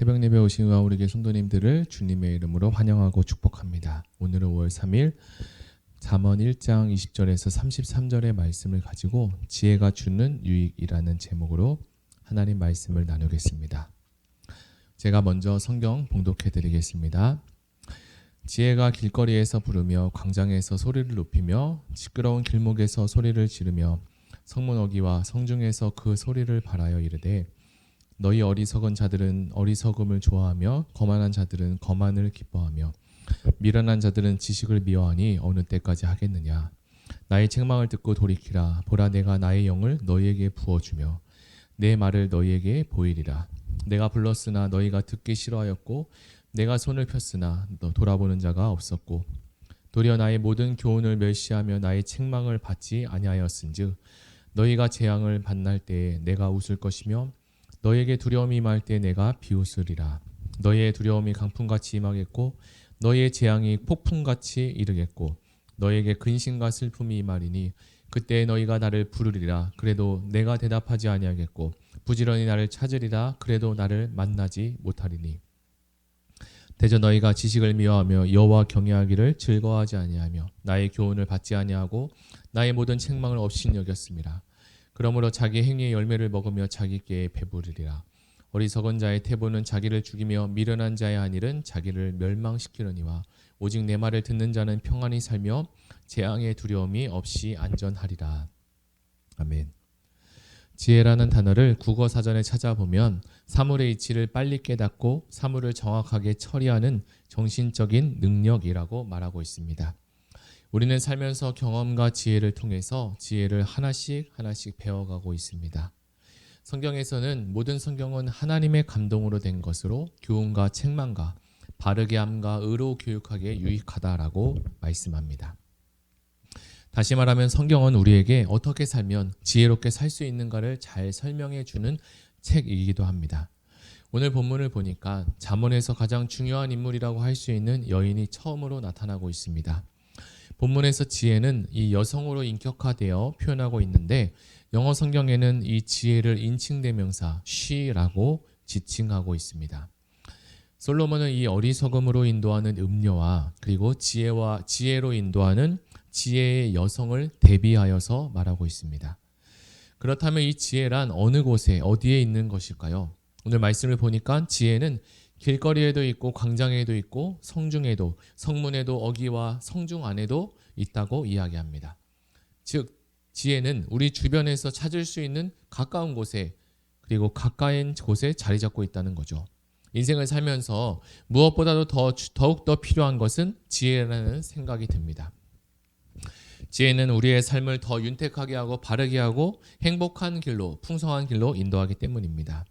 새벽 예배 오신 우리 성도님들을 주님의 이름으로 환영하고 축복합니다. 오늘은 5월 3일 잠언 1장 20절에서 33절의 말씀을 가지고 지혜가 주는 유익이라는 제목으로 하나님 말씀을 나누겠습니다. 제가 먼저 성경 봉독해 드리겠습니다. 지혜가 길거리에서 부르며 광장에서 소리를 높이며 시끄러운 길목에서 소리를 지르며 성문 어귀와 성중에서 그 소리를 발하여 이르되 너희 어리석은 자들은 어리석음을 좋아하며 거만한 자들은 거만을 기뻐하며 미련한 자들은 지식을 미워하니 어느 때까지 하겠느냐. 나의 책망을 듣고 돌이키라. 보라, 내가 나의 영을 너희에게 부어주며 내 말을 너희에게 보이리라. 내가 불렀으나 너희가 듣기 싫어하였고 내가 손을 폈으나 돌아보는 자가 없었고 도리어 나의 모든 교훈을 멸시하며 나의 책망을 받지 아니하였은즉 너희가 재앙을 만날 때에 내가 웃을 것이며 너희에게 두려움이 임할 때 내가 비웃으리라. 너희의 두려움이 강풍같이 임하겠고 너희의 재앙이 폭풍같이 이르겠고 너희에게 근심과 슬픔이 임하리니 그때 너희가 나를 부르리라. 그래도 내가 대답하지 아니하겠고 부지런히 나를 찾으리라. 그래도 나를 만나지 못하리니 대저 너희가 지식을 미워하며 여호와 경외하기를 즐거워하지 아니하며 나의 교훈을 받지 아니하고 나의 모든 책망을 없이 여겼음이라. 그러므로 자기 행위의 열매를 먹으며 자기께 배부르리라. 어리석은 자의 태보는 자기를 죽이며 미련한 자의 한 일은 자기를 멸망시키려니와 오직 내 말을 듣는 자는 평안히 살며 재앙의 두려움이 없이 안전하리라. 아멘. 지혜라는 단어를 국어 사전에 찾아보면 사물의 이치를 빨리 깨닫고 사물을 정확하게 처리하는 정신적인 능력이라고 말하고 있습니다. 우리는 살면서 경험과 지혜를 통해서 지혜를 하나씩 배워가고 있습니다. 성경에서는 모든 성경은 하나님의 감동으로 된 것으로 교훈과 책망과 바르게 함과 의로 교육하기에 유익하다라고 말씀합니다. 다시 말하면 성경은 우리에게 어떻게 살면 지혜롭게 살 수 있는가를 잘 설명해 주는 책이기도 합니다. 오늘 본문을 보니까 잠언에서 가장 중요한 인물이라고 할 수 있는 여인이 처음으로 나타나고 있습니다. 본문에서 지혜는 이 여성으로 인격화되어 표현하고 있는데 영어 성경에는 이 지혜를 인칭대명사 she라고 지칭하고 있습니다. 솔로몬은 이 어리석음으로 인도하는 음녀와 그리고 지혜로 인도하는 지혜의 여성을 대비하여서 말하고 있습니다. 그렇다면 이 지혜란 어느 곳에 어디에 있는 것일까요? 오늘 말씀을 보니까 지혜는 길거리에도 있고 광장에도 있고 성중에도 성문에도 어귀와 성중 안에도 있다고 이야기합니다. 즉 지혜는 우리 주변에서 찾을 수 있는 가까운 곳에 그리고 가까운 곳에 자리 잡고 있다는 거죠. 인생을 살면서 무엇보다도 더욱더 필요한 것은 지혜라는 생각이 듭니다. 지혜는 우리의 삶을 더 윤택하게 하고 바르게 하고 행복한 길로 풍성한 길로 인도하기 때문입니다.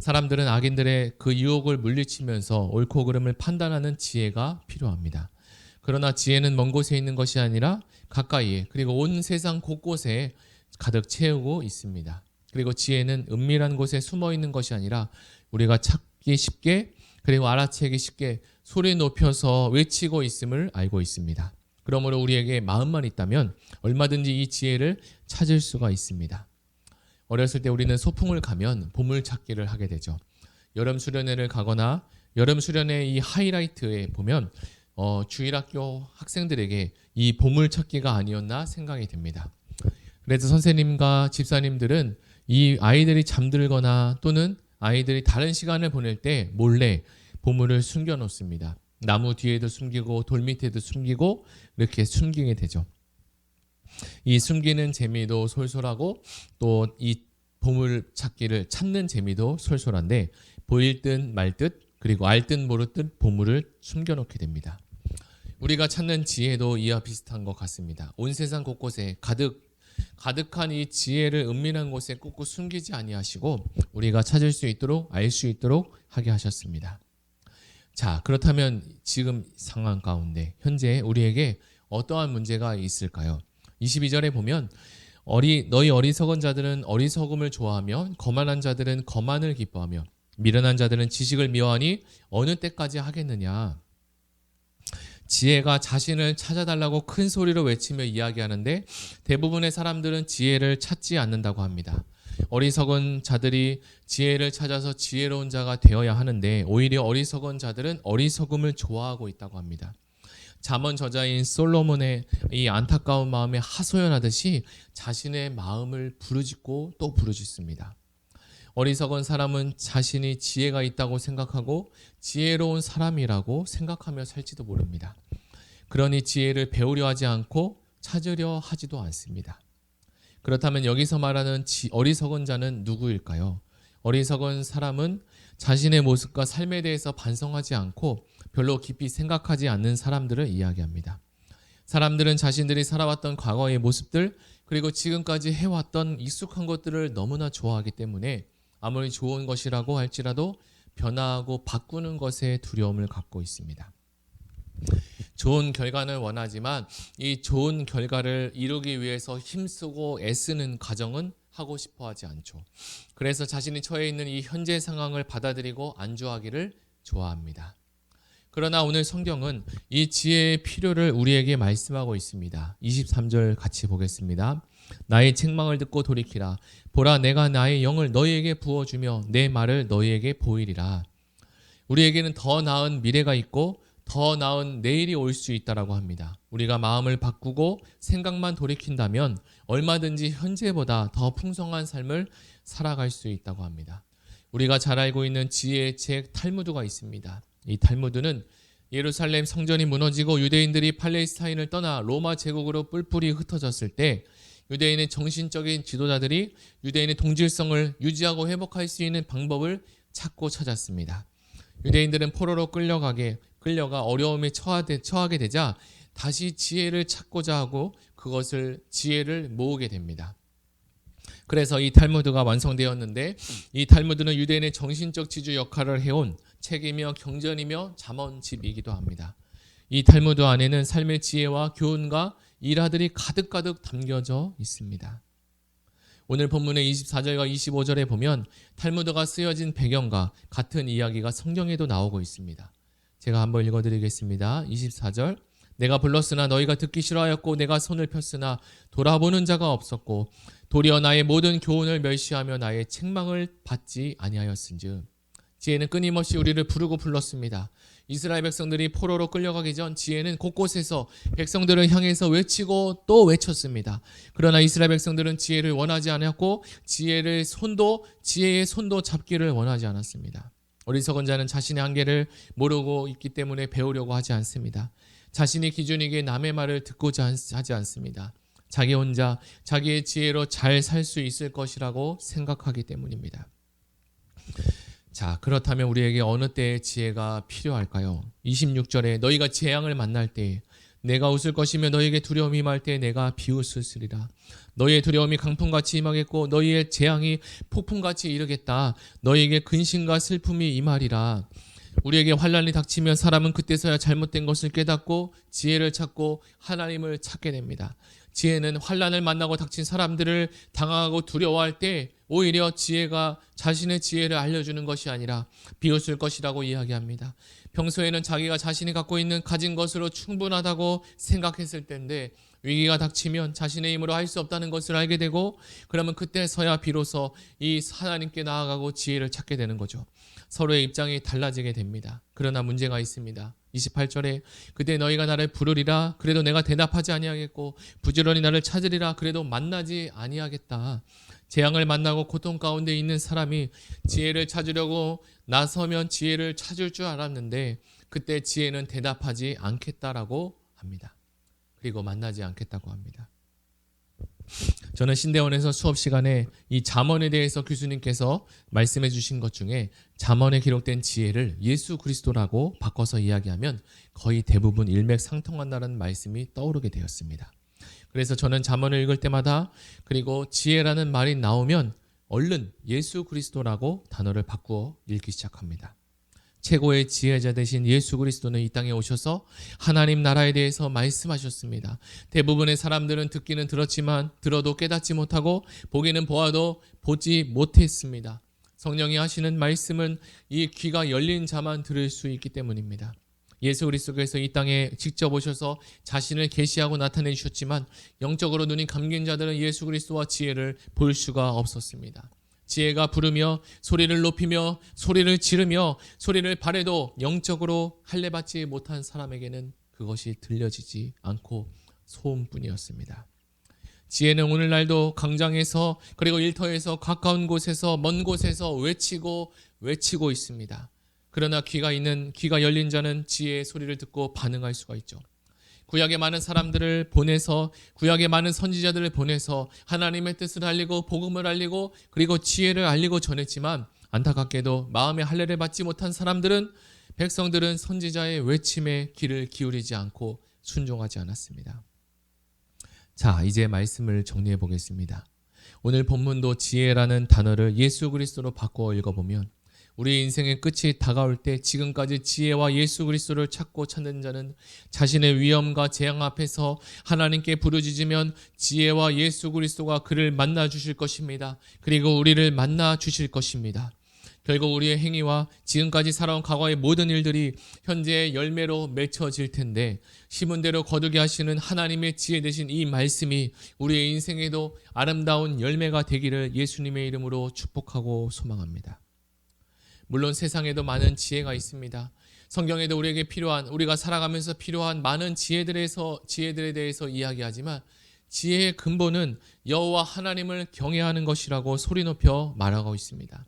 사람들은 악인들의 그 유혹을 물리치면서 옳고 그름을 판단하는 지혜가 필요합니다. 그러나 지혜는 먼 곳에 있는 것이 아니라 가까이에 그리고 온 세상 곳곳에 가득 채우고 있습니다. 그리고 지혜는 은밀한 곳에 숨어 있는 것이 아니라 우리가 찾기 쉽게 그리고 알아채기 쉽게 소리 높여서 외치고 있음을 알고 있습니다. 그러므로 우리에게 마음만 있다면 얼마든지 이 지혜를 찾을 수가 있습니다. 어렸을 때 우리는 소풍을 가면 보물찾기를 하게 되죠. 여름 수련회를 가거나 여름 수련회 이 하이라이트에 보면 주일학교 학생들에게 이 보물찾기가 아니었나 생각이 듭니다. 그래서 선생님과 집사님들은 이 아이들이 잠들거나 또는 아이들이 다른 시간을 보낼 때 몰래 보물을 숨겨놓습니다. 나무 뒤에도 숨기고 돌 밑에도 숨기고 이렇게 숨기게 되죠. 이 숨기는 재미도 솔솔하고 또 이 보물 찾기를 찾는 재미도 솔솔한데 보일 듯 말 듯 그리고 알 듯 모를 듯 보물을 숨겨놓게 됩니다. 우리가 찾는 지혜도 이와 비슷한 것 같습니다. 온 세상 곳곳에 가득한 이 지혜를 은밀한 곳에 꾹꾹 숨기지 아니하시고 우리가 찾을 수 있도록 알 수 있도록 하게 하셨습니다. 자, 그렇다면 지금 상황 가운데 현재 우리에게 어떠한 문제가 있을까요? 22절에 보면 너희 어리석은 자들은 어리석음을 좋아하며 거만한 자들은 거만을 기뻐하며 미련한 자들은 지식을 미워하니 어느 때까지 하겠느냐. 지혜가 자신을 찾아달라고 큰 소리로 외치며 이야기하는데 대부분의 사람들은 지혜를 찾지 않는다고 합니다. 어리석은 자들이 지혜를 찾아서 지혜로운 자가 되어야 하는데 오히려 어리석은 자들은 어리석음을 좋아하고 있다고 합니다. 잠언 저자인 솔로몬의 이 안타까운 마음에 하소연하듯이 자신의 마음을 부르짖고 또 부르짖습니다. 어리석은 사람은 자신이 지혜가 있다고 생각하고 지혜로운 사람이라고 생각하며 살지도 모릅니다. 그러니 지혜를 배우려 하지 않고 찾으려 하지도 않습니다. 그렇다면 여기서 말하는 어리석은 자는 누구일까요? 어리석은 사람은 자신의 모습과 삶에 대해서 반성하지 않고 별로 깊이 생각하지 않는 사람들을 이야기합니다. 사람들은 자신들이 살아왔던 과거의 모습들 그리고 지금까지 해왔던 익숙한 것들을 너무나 좋아하기 때문에 아무리 좋은 것이라고 할지라도 변화하고 바꾸는 것에 두려움을 갖고 있습니다. 좋은 결과는 원하지만 이 좋은 결과를 이루기 위해서 힘쓰고 애쓰는 과정은 하고 싶어 하지 않죠. 그래서 자신이 처해 있는 이 현재 상황을 받아들이고 안주하기를 좋아합니다. 그러나 오늘 성경은 이 지혜의 필요를 우리에게 말씀하고 있습니다. 23절 같이 보겠습니다. 나의 책망을 듣고 돌이키라. 보라, 내가 나의 영을 너희에게 부어주며 내 말을 너희에게 보이리라. 우리에게는 더 나은 미래가 있고 더 나은 내일이 올 수 있다라고 합니다. 우리가 마음을 바꾸고 생각만 돌이킨다면 얼마든지 현재보다 더 풍성한 삶을 살아갈 수 있다고 합니다. 우리가 잘 알고 있는 지혜의 책 탈무드가 있습니다. 이 탈무드는 예루살렘 성전이 무너지고 유대인들이 팔레스타인을 떠나 로마 제국으로 뿔뿔이 흩어졌을 때 유대인의 정신적인 지도자들이 유대인의 동질성을 유지하고 회복할 수 있는 방법을 찾고 찾았습니다. 유대인들은 포로로 끌려가 어려움에 처하게 되자 다시 지혜를 찾고자 하고 그것을 지혜를 모으게 됩니다. 그래서 이 탈무드가 완성되었는데 이 탈무드는 유대인의 정신적 지주 역할을 해온 책이며 경전이며 잠언집이기도 합니다. 이 탈무드 안에는 삶의 지혜와 교훈과 일화들이 가득가득 담겨져 있습니다. 오늘 본문의 24절과 25절에 보면 탈무드가 쓰여진 배경과 같은 이야기가 성경에도 나오고 있습니다. 제가 한번 읽어드리겠습니다. 24절 내가 불렀으나 너희가 듣기 싫어하였고 내가 손을 폈으나 돌아보는 자가 없었고 도리어 나의 모든 교훈을 멸시하며 나의 책망을 받지 아니하였은즉 지혜는 끊임없이 우리를 부르고 불렀습니다. 이스라엘 백성들이 포로로 끌려가기 전 지혜는 곳곳에서 백성들을 향해서 외치고 또 외쳤습니다. 그러나 이스라엘 백성들은 지혜를 원하지 않았고 지혜의 손도 잡기를 원하지 않았습니다. 어리석은 자는 자신의 한계를 모르고 있기 때문에 배우려고 하지 않습니다. 자신이 기준이기에 남의 말을 듣고자 하지 않습니다. 자기 혼자 자기의 지혜로 잘 살 수 있을 것이라고 생각하기 때문입니다. 자, 그렇다면 우리에게 어느 때의 지혜가 필요할까요? 26절에 너희가 재앙을 만날 때 내가 웃을 것이며 너희에게 두려움이 임할 때 내가 비웃으리라. 너희의 두려움이 강풍같이 임하겠고 너희의 재앙이 폭풍같이 이르겠다. 너희에게 근심과 슬픔이 임하리라. 우리에게 환난이 닥치면 사람은 그때서야 잘못된 것을 깨닫고 지혜를 찾고 하나님을 찾게 됩니다. 지혜는 환난을 만나고 닥친 사람들을 당황하고 두려워할 때 오히려 지혜가 자신의 지혜를 알려주는 것이 아니라 비웃을 것이라고 이야기합니다. 평소에는 자기가 자신이 갖고 있는 가진 것으로 충분하다고 생각했을 때인데 위기가 닥치면 자신의 힘으로 할 수 없다는 것을 알게 되고 그러면 그때서야 비로소 이 하나님께 나아가고 지혜를 찾게 되는 거죠. 서로의 입장이 달라지게 됩니다. 그러나 문제가 있습니다. 28절에 그때 너희가 나를 부르리라 그래도 내가 대답하지 아니하겠고 부지런히 나를 찾으리라 그래도 만나지 아니하겠다. 재앙을 만나고 고통 가운데 있는 사람이 지혜를 찾으려고 나서면 지혜를 찾을 줄 알았는데 그때 지혜는 대답하지 않겠다라고 합니다. 그리고 만나지 않겠다고 합니다. 저는 신대원에서 수업 시간에 이 잠언에 대해서 교수님께서 말씀해 주신 것 중에 잠언에 기록된 지혜를 예수 그리스도라고 바꿔서 이야기하면 거의 대부분 일맥상통한다는 말씀이 떠오르게 되었습니다. 그래서 저는 잠언을 읽을 때마다 그리고 지혜라는 말이 나오면 얼른 예수 그리스도라고 단어를 바꾸어 읽기 시작합니다. 최고의 지혜자 되신 예수 그리스도는 이 땅에 오셔서 하나님 나라에 대해서 말씀하셨습니다. 대부분의 사람들은 듣기는 들었지만 들어도 깨닫지 못하고 보기는 보아도 보지 못했습니다. 성령이 하시는 말씀은 이 귀가 열린 자만 들을 수 있기 때문입니다. 예수 그리스도께서 이 땅에 직접 오셔서 자신을 계시하고 나타내 주셨지만 영적으로 눈이 감긴 자들은 예수 그리스도와 지혜를 볼 수가 없었습니다. 지혜가 부르며 소리를 높이며 소리를 지르며 소리를 바래도 영적으로 할례받지 못한 사람에게는 그것이 들려지지 않고 소음뿐이었습니다. 지혜는 오늘날도 광장에서 그리고 일터에서 가까운 곳에서 먼 곳에서 외치고 있습니다. 그러나 귀가 열린 자는 지혜의 소리를 듣고 반응할 수가 있죠. 구약의 많은 사람들을 보내서 구약의 많은 선지자들을 보내서 하나님의 뜻을 알리고 복음을 알리고 그리고 지혜를 알리고 전했지만 안타깝게도 마음의 할례를 받지 못한 백성들은 선지자의 외침에 귀를 기울이지 않고 순종하지 않았습니다. 자, 이제 말씀을 정리해 보겠습니다. 오늘 본문도 지혜라는 단어를 예수 그리스도로 바꿔 읽어보면 우리 인생의 끝이 다가올 때 지금까지 지혜와 예수 그리스도를 찾는 자는 자신의 위험과 재앙 앞에서 하나님께 부르짖으면 지혜와 예수 그리스도가 그를 만나 주실 것입니다. 그리고 우리를 만나 주실 것입니다. 결국 우리의 행위와 지금까지 살아온 과거의 모든 일들이 현재의 열매로 맺혀질 텐데 심은 대로 거두게 하시는 하나님의 지혜 되신 이 말씀이 우리의 인생에도 아름다운 열매가 되기를 예수님의 이름으로 축복하고 소망합니다. 물론 세상에도 많은 지혜가 있습니다. 성경에도 우리에게 우리가 살아가면서 필요한 많은 지혜들에 대해서 이야기하지만 지혜의 근본은 여호와 하나님을 경외하는 것이라고 소리 높여 말하고 있습니다.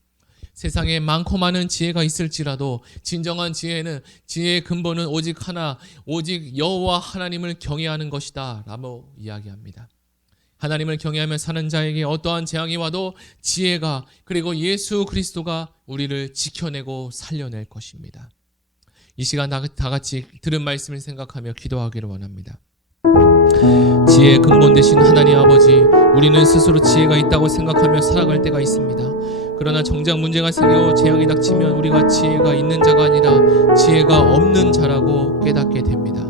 세상에 많고 많은 지혜가 있을지라도 진정한 지혜의 근본은 오직 하나, 오직 여호와 하나님을 경외하는 것이다 라고 이야기합니다. 하나님을 경외하며 사는 자에게 어떠한 재앙이 와도 지혜가 그리고 예수 그리스도가 우리를 지켜내고 살려낼 것입니다. 이 시간 다 같이 들은 말씀을 생각하며 기도하기를 원합니다. 지혜의 근본 되신 하나님 아버지, 우리는 스스로 지혜가 있다고 생각하며 살아갈 때가 있습니다. 그러나 정작 문제가 생겨 재앙이 닥치면 우리가 지혜가 있는 자가 아니라 지혜가 없는 자라고 깨닫게 됩니다.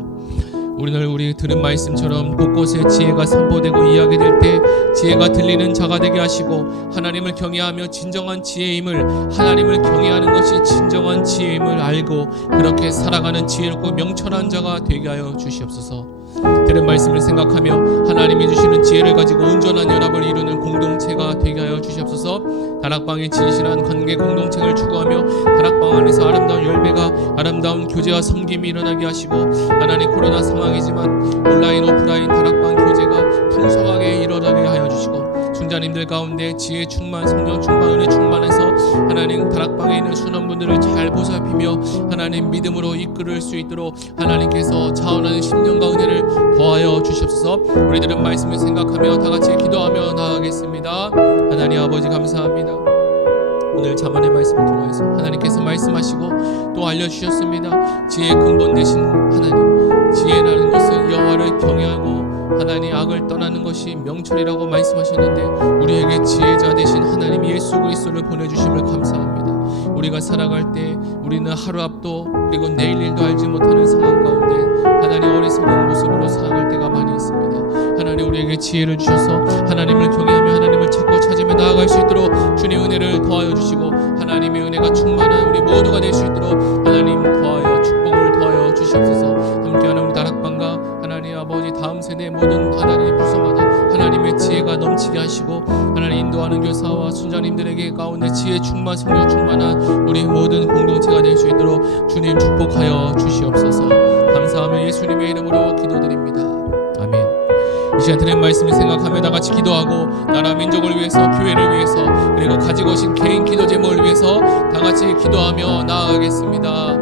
오늘 우리 들은 말씀처럼 곳곳에 지혜가 선포되고 이야기될 때 지혜가 들리는 자가 되게 하시고 하나님을 경외하며 진정한 지혜임을 하나님을 경외하는 것이 진정한 지혜임을 알고 그렇게 살아가는 지혜롭고 명철한 자가 되게 하여 주시옵소서. 들은 말씀을 생각하며 하나님이 주시는 지혜를 가지고 온전한 연합을 이루는 공동체가 되게 하여 주시옵소서. 다락방의 진실한 관계 공동체를 추구하며 다락방 안에서 아름다운 열매가 아름다운 교제와 섬김이 일어나게 하시고 하나님 코로나 상황이지만 온라인 오프라인 다락방 교제가 풍성하게 일어나게 하여 주시고 순자님들 가운데 지혜 충만 성령 충만 은혜 충만해서 하나님 다락방에 있는 순원분들을 잘 보살피며 하나님 믿음으로 이끌을 수 있도록 하나님께서 자원하는 심령과 은혜를 더하여 주시옵소서. 우리들은 말씀을 생각하며 다같이 기도하며 나아가겠습니다. 하나님 아버지 감사합니다. 오늘 자만의 말씀을 통해서 하나님께서 말씀하시고 또 알려주셨습니다. 지혜의 근본 되신 하나님, 지혜라는 것은 여호와를 경외하고 하나님 악을 떠나는 것이 명철이라고 말씀하셨는데 우리에게 지혜자 되신 하나님 예수 그리스도를 보내주심을 감사합니다. 우리가 살아갈 때 우리는 하루 앞도 그리고 내일 일도 알지 못하는 상황 가운데 하나님 어리석은 모습으로 살아갈 때가 많이 있습니다. 하나님 우리에게 지혜를 주셔서 하나님을 경외하며 하나님을 찾고 찾으며 나아갈 수 있도록 주님의 은혜를 더하여 주시고 하나님의 은혜가 충만한 우리 모두가 될 수 있도록 하나님 더하여 축복을 더하여 주시옵소서. 함께하는 우리 다락방과 하나님 아버지 다음 세대 모든 하나님 부서마다 하나님의 지혜가 넘치게 하시고 하나님 인도하는 교사와 순자님들에게 가운데 지혜 충만 성령 충만한 우리 모든 공동체가 될 수 있도록 주님 축복하여 주시옵소서. 감사하며 예수님의 이름으로 기도드립니다. 아멘. 이 시간 드린 말씀을 생각하며 다같이 기도하고 나라 민족을 위해서 교회를 위해서 그리고 가지고 오신 개인 기도 제목을 위해서 다같이 기도하며 나아가겠습니다.